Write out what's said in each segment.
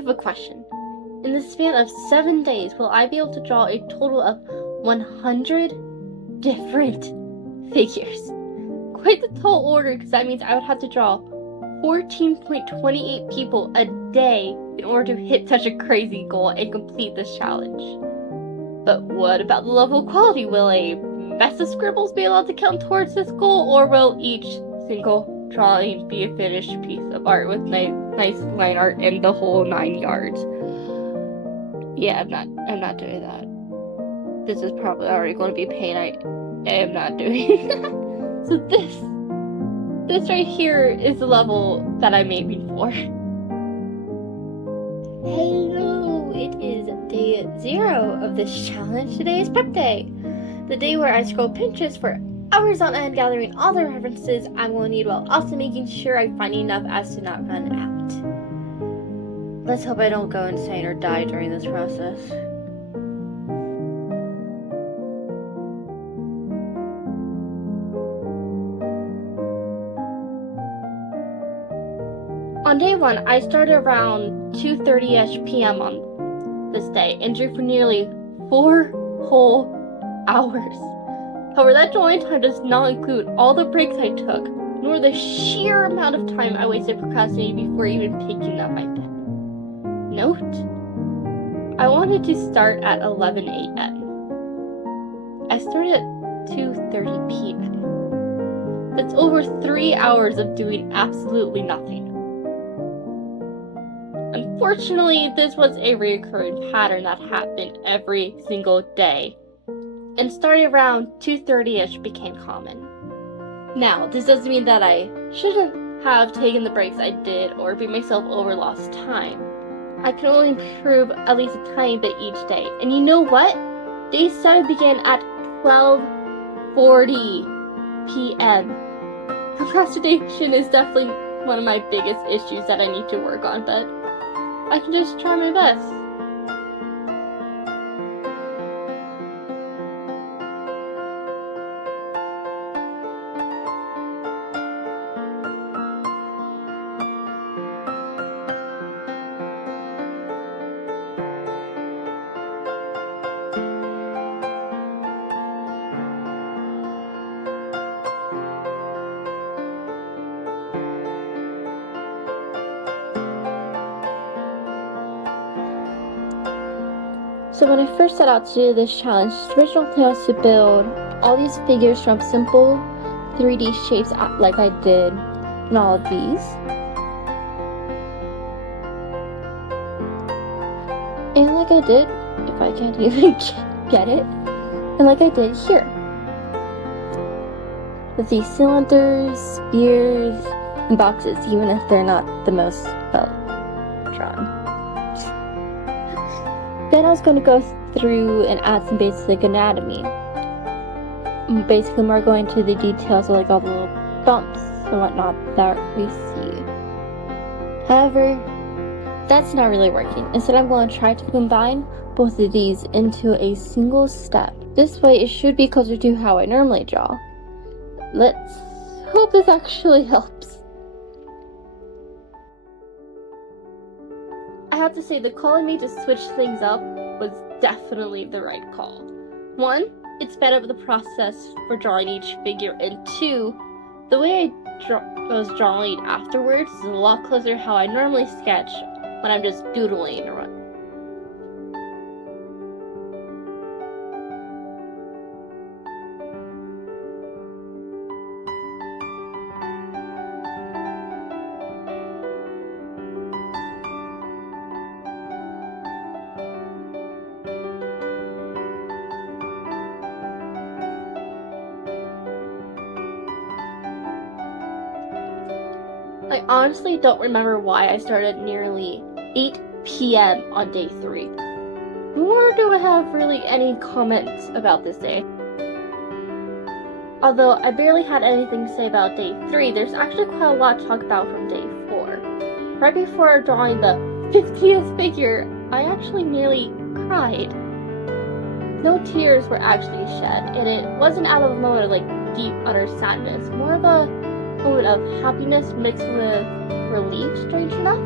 have a question. In the span of 7 days, will I be able to draw a total of 100 different figures? Quite the tall order, because that means I would have to draw 14.28 people a day in order to hit such a crazy goal and complete this challenge. But what about the level of quality? Will a mess of scribbles be allowed to count towards this goal, or will each single drawing be a finished piece of art with nice line art and the whole 9 yards? Yeah, I'm not doing that. This is probably already going to be pain. I am not doing that. So this right here is the level that I'm aiming for. Hello, it is day 0 of this challenge. Today is prep day, the day where I scroll Pinterest for hours on end gathering all the references I'm going to need while also making sure I find enough as to not run out. Let's hope I don't go insane or die during this process. On day 1, I started around 2:30ish p.m. on this day and drew for nearly 4 whole hours. However, that drawing time does not include all the breaks I took, nor the sheer amount of time I wasted procrastinating before even picking up my pen. Note, I wanted to start at 11 a.m. I started at 2:30 p.m. That's over 3 hours of doing absolutely nothing. Unfortunately, this was a recurring pattern that happened every single day, and starting around 2:30ish became common. Now, this doesn't mean that I shouldn't have taken the breaks I did or beat myself over lost time. I can only improve at least a tiny bit each day. And you know what? Day 7 began at 12:40 p.m. Procrastination is definitely one of my biggest issues that I need to work on, but I can just try my best. So when I first set out to do this challenge, the original plan was to build all these figures from simple 3D shapes like I did in all of these. And like I did, if I can't even get it, and like I did here. With these cylinders, spears, and boxes, even if they're not the most well drawn. Then I was going to go through and add some basic anatomy. Basically, more going into the details of like all the little bumps and whatnot that we see. However, that's not really working. Instead, I'm going to try to combine both of these into a single step. This way, it should be closer to how I normally draw. Let's hope this actually helps. I have to say, the call I made to switch things up was definitely the right call. 1, it sped up the process for drawing each figure, and 2, the way I was drawing afterwards is a lot closer to how I normally sketch when I'm just doodling in a run. I honestly don't remember why I started nearly 8 p.m. on day 3. Nor do I have really any comments about this day. Although I barely had anything to say about day 3, there's actually quite a lot to talk about from day 4. Right before drawing the 50th figure, I actually nearly cried. No tears were actually shed, and it wasn't out of a moment of like deep utter sadness, more of a moment of happiness mixed with relief, strange enough.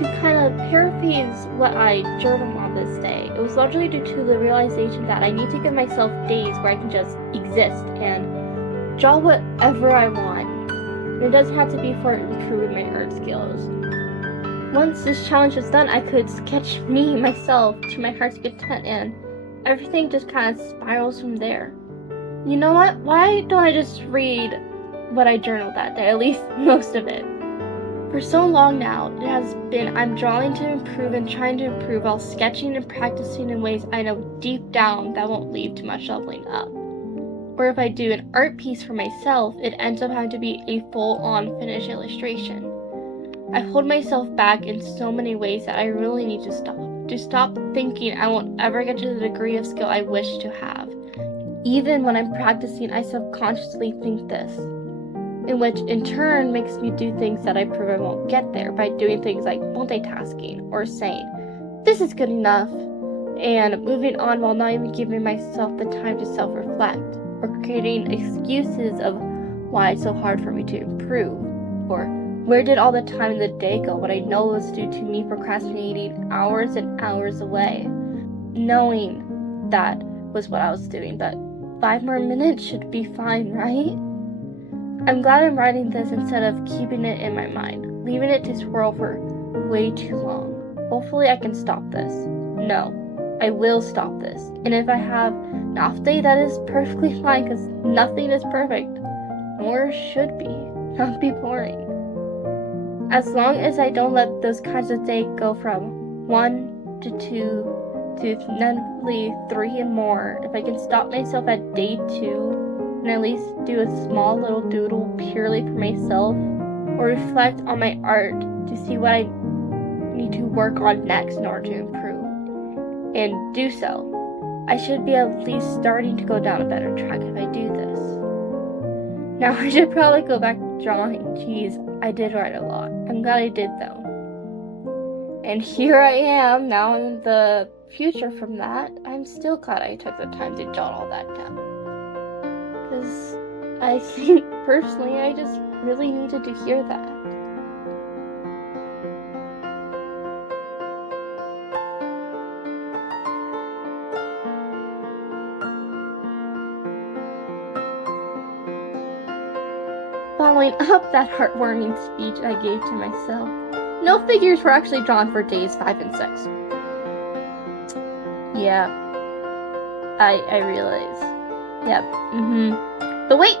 to kind of paraphrase what I journaled on this day, it was largely due to the realization that I need to give myself days where I can just exist and draw whatever I want. And it doesn't have to be for improving my art skills. Once this challenge was done, I could sketch me, myself, to my heart's content, and everything just kind of spirals from there. You know what? Why don't I just read what I journaled that day, at least most of it? For so long now, it has been I'm drawing to improve and trying to improve while sketching and practicing in ways I know deep down that won't lead to much leveling up. Or if I do an art piece for myself, it ends up having to be a full-on finished illustration. I hold myself back in so many ways that I really need to stop thinking I won't ever get to the degree of skill I wish to have. Even when I'm practicing, I subconsciously think this, in which in turn makes me do things that I prove I won't get there by doing things like multitasking or saying, this is good enough, and moving on while not even giving myself the time to self-reflect, or creating excuses of why it's so hard for me to improve, or where did all the time in the day go when I know it was due to me procrastinating hours and hours away, knowing that was what I was doing, but 5 more minutes should be fine, right? I'm glad I'm writing this instead of keeping it in my mind, leaving it to swirl for way too long. Hopefully I can stop this. No, I will stop this. And if I have an off day, that is perfectly fine, because nothing is perfect, nor should be. Not be boring. As long as I don't let those kinds of days go from 1 to 2 to inevitably 3 and more, if I can stop myself at day 2 and at least do a small little doodle purely for myself, or reflect on my art to see what I need to work on next in order to improve, and do so, I should be at least starting to go down a better track if I do this. Now I should probably go back to drawing. Jeez, I did write a lot. I'm glad I did though. And here I am now in the future from that. I'm still glad I took the time to jot all that down. Because I think personally I just really needed to hear that. Following up that heartwarming speech I gave to myself, no figures were actually drawn for days 5 and 6. Yeah, I realize. Yep, But wait.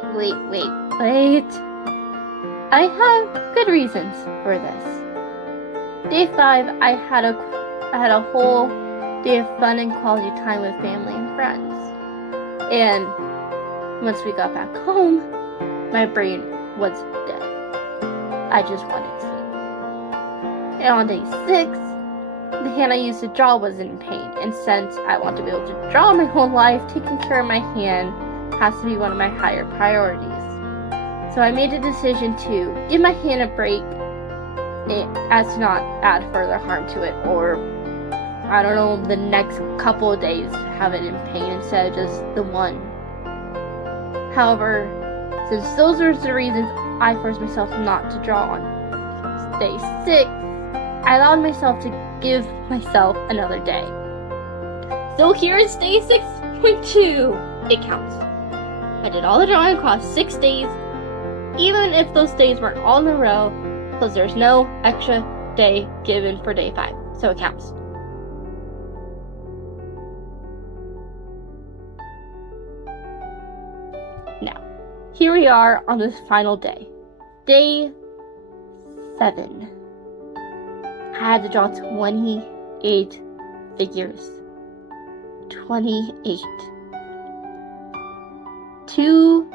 I have good reasons for this. Day 5, I had a whole day of fun and quality time with family and friends. And once we got back home, my brain was dead. I just wanted sleep. And on day 6, the hand I used to draw was in pain, and since I want to be able to draw my whole life, taking care of my hand has to be one of my higher priorities. So I made a decision to give my hand a break as to not add further harm to it, or I don't know, the next couple of days have it in pain instead of just the one. However, since those are the reasons I forced myself not to draw on day 6, I allowed myself to give myself another day. So here is day 6.2. It counts. I did all the drawing across 6 days, even if those days weren't all in a row, because there's no extra day given for day 5, so it counts. Now, here we are on this final day. Day 7. I had to draw 28 figures. 28. 2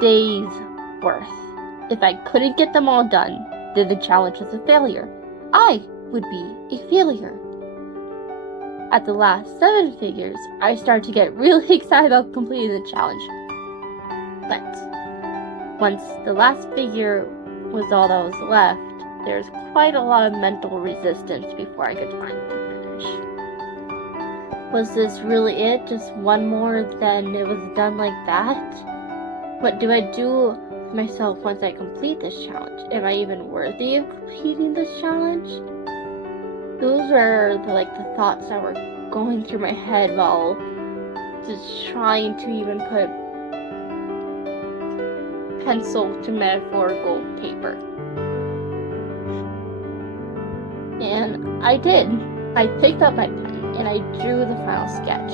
days worth. If I couldn't get them all done, then the challenge was a failure. I would be a failure. At the last 7 figures, I started to get really excited about completing the challenge. But once the last figure was all that was left, there's quite a lot of mental resistance before I could finally finish. Was this really it? Just one more, then it was done like that? What do I do with myself once I complete this challenge? Am I even worthy of completing this challenge? those were the thoughts that were going through my head while just trying to even put pencil to metaphorical paper. And I did. I picked up my pen and I drew the final sketch.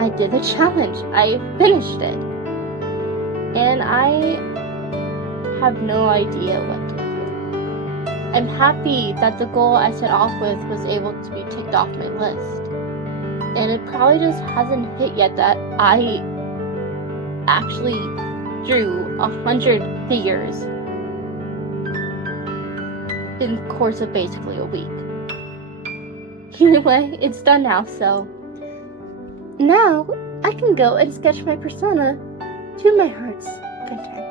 I did the challenge. I finished it. And I have no idea what to do. I'm happy that the goal I set off with was able to be ticked off my list. And it probably just hasn't hit yet that I actually drew 100 figures in the course of basically a week. Anyway, it's done now, so now I can go and sketch my persona to my heart's content.